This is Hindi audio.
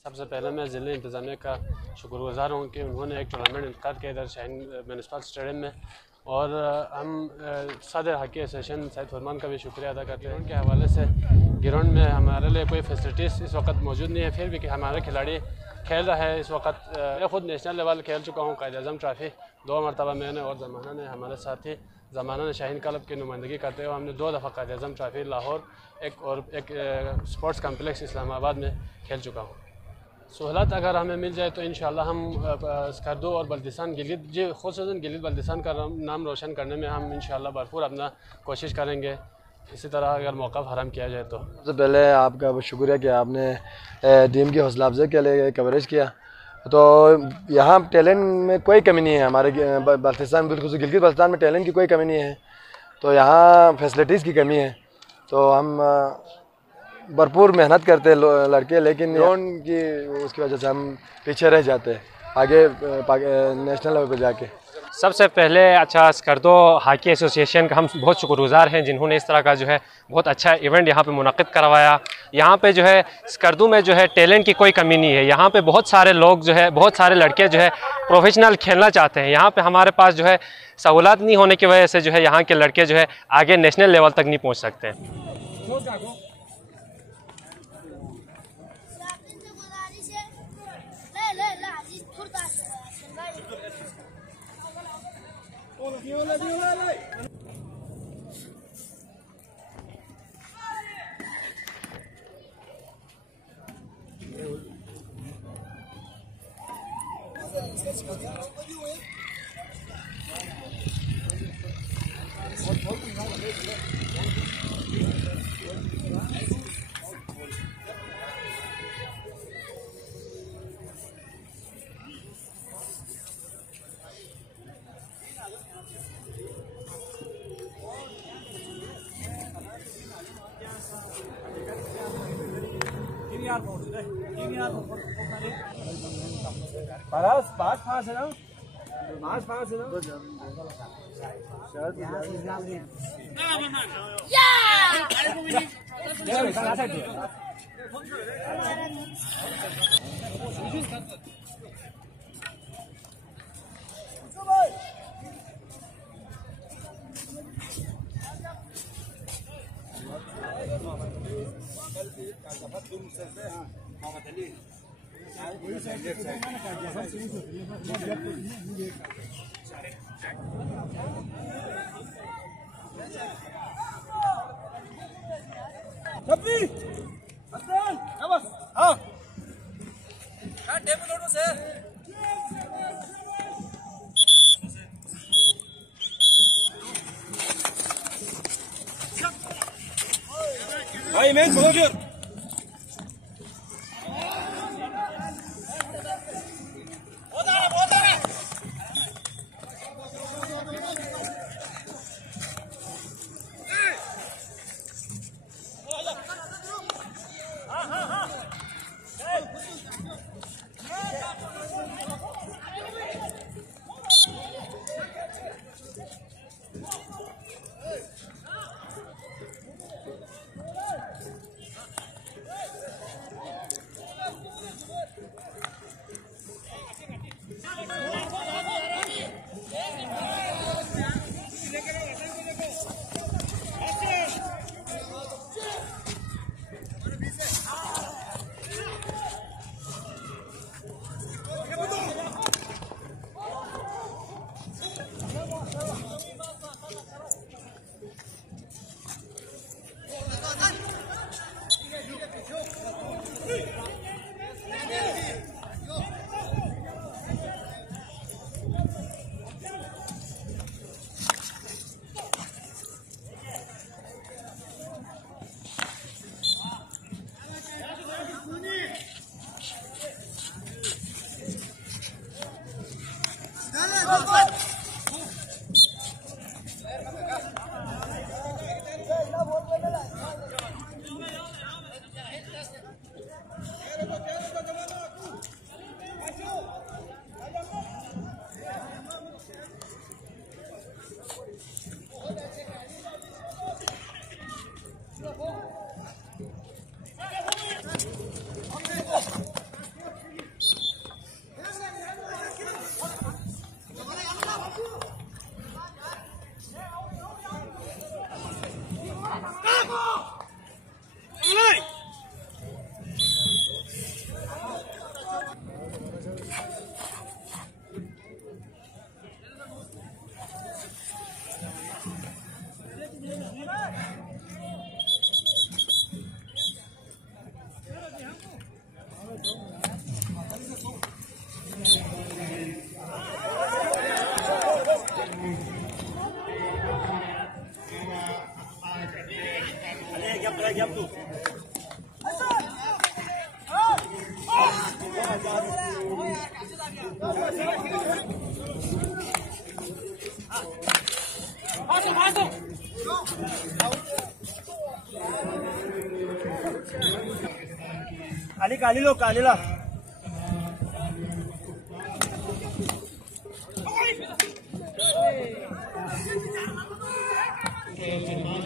सबसे पहले मैं ज़िले इंतज़ामिया का शुक्रगुज़ार हूँ कि उन्होंने एक टूर्नामेंट इनका किया इधर शाहीन म्यूनसिपल स्टेडियम में, और हम सदर हॉकी एसोसिएशन सैयद फरमान का भी शुक्रिया अदा करते हैं। उनके हवाले से ग्राउंड में हमारे लिए कोई फैसिलिटीज़ इस वक्त मौजूद नहीं है, फिर भी कि हमारे खिलाड़ी खेल रहा है। इस वक्त मैं ख़ुद नेशनल लेवल खेल चुका हूँ, कायद आज़म ट्रॉफी 2 मरतबा मैंने और ज़माना ने हमारे साथी ज़माना ने शाहीन क्लब की नुमाइंदगी करते हुए हमने 2 दफ़ा कायद आज़म ट्रॉफी लाहौर एक स्पोर्ट्स कम्प्लेक्स इस्लामाबाद में खेल चुका हूँ। सहूलत अगर हमें मिल जाए तो इंशाल्लाह हम स्कर्दू और बल्दिस्तान गिलित जी ख़ुसूसन गिलित बल्दिस्तान का नाम रोशन करने में हम इंशाल्लाह भरपूर अपना कोशिश करेंगे, इसी तरह अगर मौका फराहम किया जाए तो। सबसे पहले आपका शुक्रिया कि आपने टीम की हौसला अफजाई के लिए कवरेज किया। तो यहाँ टैलेंट में कोई कमी नहीं है, हमारे बल्तिस्तान बिल्कुल गिलगित बल्तिस्तान में टैलेंट की कोई कमी नहीं है, तो यहाँ फैसिलिटीज़ की कमी है। तो हम भरपूर मेहनत करते हैं लड़के, लेकिन ग्राउंड की उसकी वजह से हम पीछे रह जाते हैं आगे नेशनल लेवल पर जाके। सबसे पहले अच्छा स्कर्दो हॉकी एसोसिएशन का हम बहुत शुक्रगुज़ार हैं जिन्होंने इस तरह का जो है बहुत अच्छा इवेंट यहाँ पे मुनक़िद करवाया। यहाँ पे जो है स्कर्दू में जो है टैलेंट की कोई कमी नहीं है। यहाँ पे बहुत सारे लोग जो है, बहुत सारे लड़के जो है प्रोफेशनल खेलना चाहते हैं। यहाँ पे हमारे पास जो है सहूलत नहीं होने की वजह से जो है यहाँ के लड़के जो है आगे नेशनल लेवल तक नहीं पहुँच सकते। Hey man, soldier. Kalila. मुसलमान